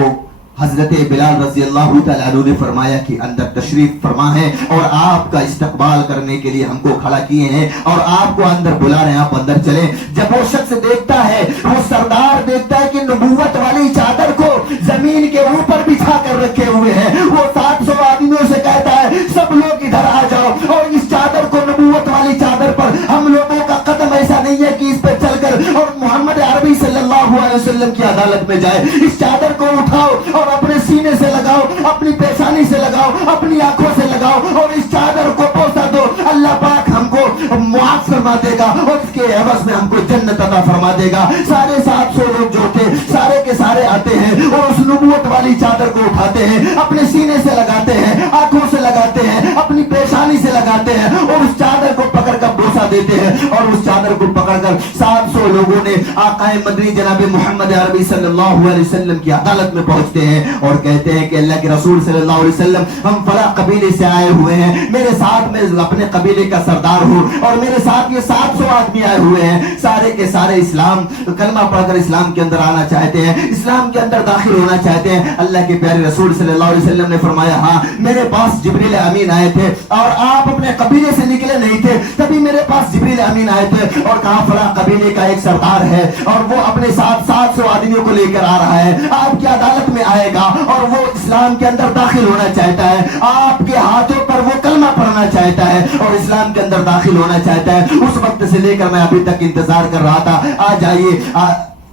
حضرت بلال رضی اللہ تعالیٰ عنہ نے فرمایا کہ اندر تشریف فرما ہے اور آپ کا استقبال کرنے کے لیے ہم کو کھڑا کیے ہیں اور آپ کو اندر بلا رہے ہیں آپ اندر چلیں. جب وہ شخص دیکھتا ہے وہ سردار دیکھتا ہے کہ نبوت والی چادر کو زمین کے اوپر بچھا کر رکھے ہوئے ہیں. وہ 700 آدمیوں سے کہتا ہے سب لوگ ادھر آ جاؤ اور اس چادر کو نبوت والی چادر پر ہم لوگوں کا قدم ایسا نہیں ہے کہ اس پہ چل کر اور محمد عربی صلی اللہ علیہ وسلم کی عدالت میں جائے. اس چادر کو اٹھاؤ اور اپنے سینے سے لگاؤ اپنی پیشانی سے لگاؤ اپنی آنکھوں سے لگاؤ اور اس چادر کو پہنچا دو. اللہ پاک ہم کو معاف فرما دے گا اور اس کے عوض میں ہم کو جنت عطا فرما دے گا. سارے 700 لوگ جو تھے سارے کے سارے آتے ہیں اور اس نبوت والی چادر کو اٹھاتے ہیں اپنے سینے سے لگاتے ہیں آنکھوں سے لگاتے ہیں اپنی پیشانی سے لگاتے ہیں اور اس چادر کو پکڑ کر بوسہ دیتے ہیں اور اس چادر کو پکڑ کر 700 لوگوں نے آقا مدنی جناب محمد عربی صلی اللہ علیہ وسلم کی عدالت میں پہنچتے ہیں اور کہتے ہیں کہ اللہ کے رسول صلی اللہ علیہ وسلم ہم فلاں قبیلے سے آئے ہوئے ہیں میرے ساتھ میں اپنے قبیلے کا سردار ہوں اور میرے ساتھ یہ 700 آدمی آئے ہوئے ہیں سارے کے سارے اسلام کلمہ پڑھ کر اسلام کے اندر آنا چاہتے ہیں اسلام کے اندر داخل ہونا چاہتے ہیں. اللہ کے پیارے رسول صلی اللہ علیہ وسلم نے فرمایا ہاں میرے پاس جبریل امین آئے تھے اور آپ اپنے قبیلے سے نکلے نہیں تھے تبھی میرے پاس جبریل امین آئے تھے اور کہا فلاں قبیلے کا ایک سردار ہے اور وہ اپنے ساتھ 700 آدمیوں کو لے کر آ رہا ہے آپ کی عدالت میں آئے گا اور وہ اسلام کے اندر داخل ہونا چاہتا ہے آپ کے ہاتھوں پر وہ کلمہ پڑھنا چاہتا ہے اور اسلام کے اندر داخل ہونا چاہتا ہے. اس وقت سے لے کر میں ابھی تک انتظار کر رہا تھا آ جائیے.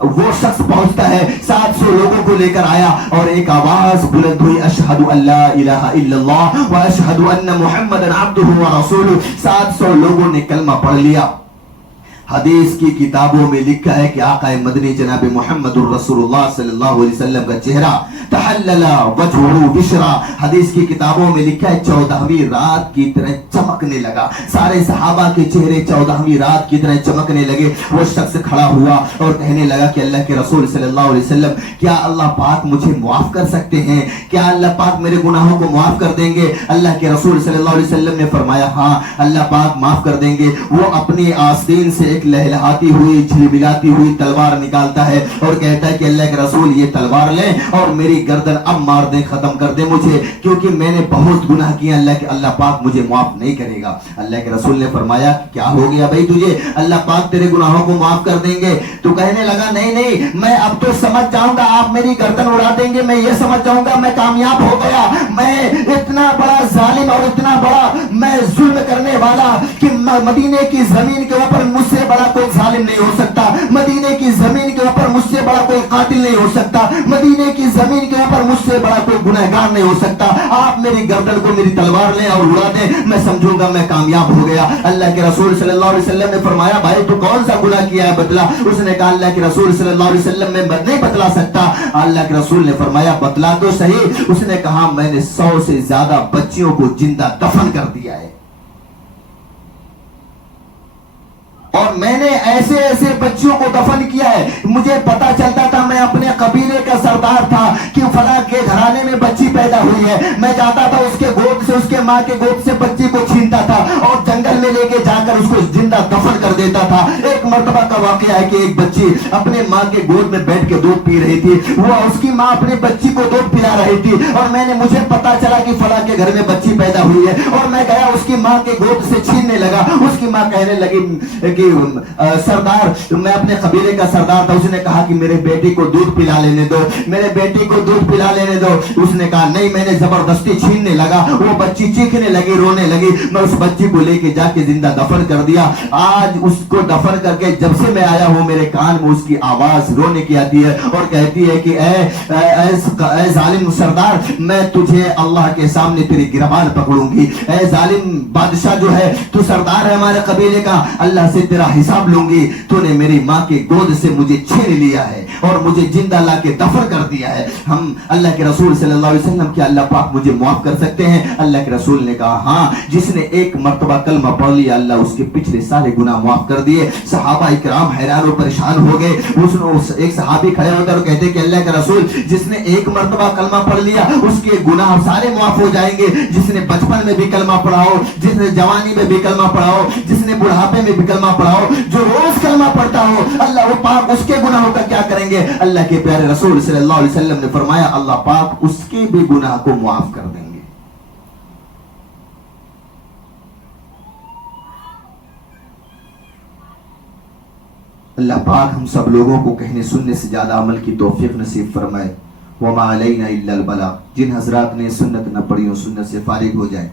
وہ شخص پہنچتا ہے 700 لوگوں کو لے کر آیا اور ایک آواز بلند ہوئی اشہد ان لا الہ الا اللہ و اشہد ان محمد عبدہ و رسولہ. 700 لوگوں نے کلمہ پڑھ لیا. حدیث کی کتابوں میں لکھا ہے کہ آقا مدنی جناب محمد الرسول اللہ صلی اللہ علیہ وسلم کا چہرہ تحلل وجهه بشرا. حدیث کی کتابوں میں لکھا ہے 14ویں رات کی طرح چمکنے لگا. سارے صحابہ کے چہرے 14ویں رات کی طرح چمکنے لگے. وہ شخص کھڑا ہوا اور کہنے لگا کہ اللہ کے رسول صلی اللہ علیہ وسلم کیا اللہ پاک مجھے معاف کر سکتے ہیں؟ کیا اللہ پاک میرے گناہوں کو معاف کر دیں گے؟ اللہ کے رسول صلی اللہ علیہ وسلم نے فرمایا ہاں اللہ پاک معاف کر دیں گے. وہ اپنی آستین سے لہلہاتی ہوئی جھلملاتی ہوئی تلوار نکالتا ہے اور کہتا ہے کہ اللہ کے رسول یہ تلوار لیں اور میری گردن اب مار دیں ختم کر دیں مجھے کیونکہ میں نے بہت گناہ کیا. اللہ پاک مجھے معاف نہیں کرے گا. اللہ کے رسول نے فرمایا کیا ہو گیا بھائی تجھے؟ اللہ پاک تیرے گناہوں کو معاف کر دیں گے. تو کہنے لگا نہیں میں اب تو سمجھ جاؤں گا آپ میری گردن اڑا دیں گے. میں یہ سمجھ جاؤں گا میں کامیاب ہو گیا. میں اتنا بڑا ظالم اور اتنا بڑا میں ظلم کرنے والا کہ مدینے کی زمین کے اوپر مجھ سے بڑا کوئی ظالم نہیں ہو سکتا. مدینے کی زمین کے اوپر مجھ سے بڑا کوئی قاتل نہیں ہو سکتا. مدینے کی زمین کے اوپر مجھ سے بڑا کوئی گنہگار نہیں ہو سکتا. آپ میری گردن کو میری تلوار لیں اور اڑا دیں میں سمجھوں گا میں کامیاب ہو گیا. اللہ کے رسول صلی اللہ علیہ وسلم نے فرمایا بھائی تو کون سا گناہ کیا ہے بتلا. اس نے کہا اللہ کے رسول صلی اللہ علیہ وسلم میں نہیں بتلا سکتا. اللہ کے رسول نے فرمایا بتلا تو صحیح. اس نے کہا میں نے 100 سے زیادہ بچیوں کو زندہ دفن کر دیا ہے. میں نے ایسے ایسے بچیوں کو دفن کیا ہے، مجھے پتا چلتا تھا میں اپنے قبیلے کا سردار تھا کہ فلاں کے گھرانے میں بچی پیدا ہوئی ہے، میں جاتا تھا اس کے گود سے، اس کے ماں کے گود سے بچی کو چھینتا تھا اور جنگل میں لے کے جا کر اس کو زندہ دفن کر دیتا تھا۔ ایک مرتبہ کا واقعہ ہے کہ ایک بچی اپنے ماں کے گود میں بیٹھ کے دودھ پی رہی تھی، وہ اس کی ماں اپنے بچی کو دودھ پلا رہی تھی، اور مجھے پتا چلا کہ فلاں کے گھر میں بچی پیدا ہوئی ہے، اور میں گیا اس کی ماں کے گود سے چھیننے لگا۔ اس کی ماں کہنے لگی کہ سردار، میں اپنے قبیلے کا سردار تھا، اس نے کہا کہ میرے بیٹی کو دودھ پلا لینے دو، میرے بیٹی کو دودھ پلا لینے دو۔ اس نے کہا نہیں، میں نے زبردستی چھیننے لگا، وہ بچی چیخنے لگی، رونے لگی، میں اس بچی کو لے کے جا کے زندہ دفن کر دیا۔ آج اس کو دفن کر کے جب سے میں آیا ہوں میرے کان میں اس کی آواز رونے کی آتی ہے اور کہتی ہے کہ اے ظالم سردار، میں تجھے اللہ کے سامنے تیری گربان پکڑوں گی، اے ظالم بادشاہ جو ہے، تو سردار ہے ہمارے قبیلے کا، اللہ سے تیرا حساب لوں گی، تو نے میری ماں کے گود سے مجھے چھین لیا ہے اور مجھے زندہ لا کے دفن کر دیا ہے۔ ہم اللہ کے رسول صلی اللہ علیہ وسلم، کیا اللہ پاک مجھے معاف کر سکتے ہیں؟ اللہ کے رسول نے کہا ہاں، جس نے ایک مرتبہ کلمہ پڑھ لیا اللہ اس کے پچھلے سارے گناہ معاف کر دیے۔ صحابہ اکرام حیران و پریشان ہو گئے۔ ایک صحابی کھڑے ہو کر کہتے کہ اللہ کے رسول، جس نے ایک مرتبہ کلمہ پڑھ لیا اس کے گناہ سارے معاف ہو جائیں گے، جس نے بچپن میں بھی کلمہ پڑھا ہو، جس نے جوانی میں بھی کلمہ پڑھا ہو، جس نے بڑھاپے میں بھی کلمہ پڑھا ہو، جو روز کلمہ پڑھتا ہو، اللہ وہ پاک اس کے گناہوں کا کیا کریں گے؟ اللہ کے پیارے رسول صلی اللہ علیہ وسلم نے فرمایا اللہ پاک اس کے بھی گناہ کو معاف کر دیں گے۔ اللہ پاک ہم سب لوگوں کو کہنے سننے سے زیادہ عمل کی توفیق نصیب فرمائے۔ وما علینا الا البلاغ۔ جن حضرات نے سنت نہ پڑھی ہو سنت سے فارغ ہو جائیں۔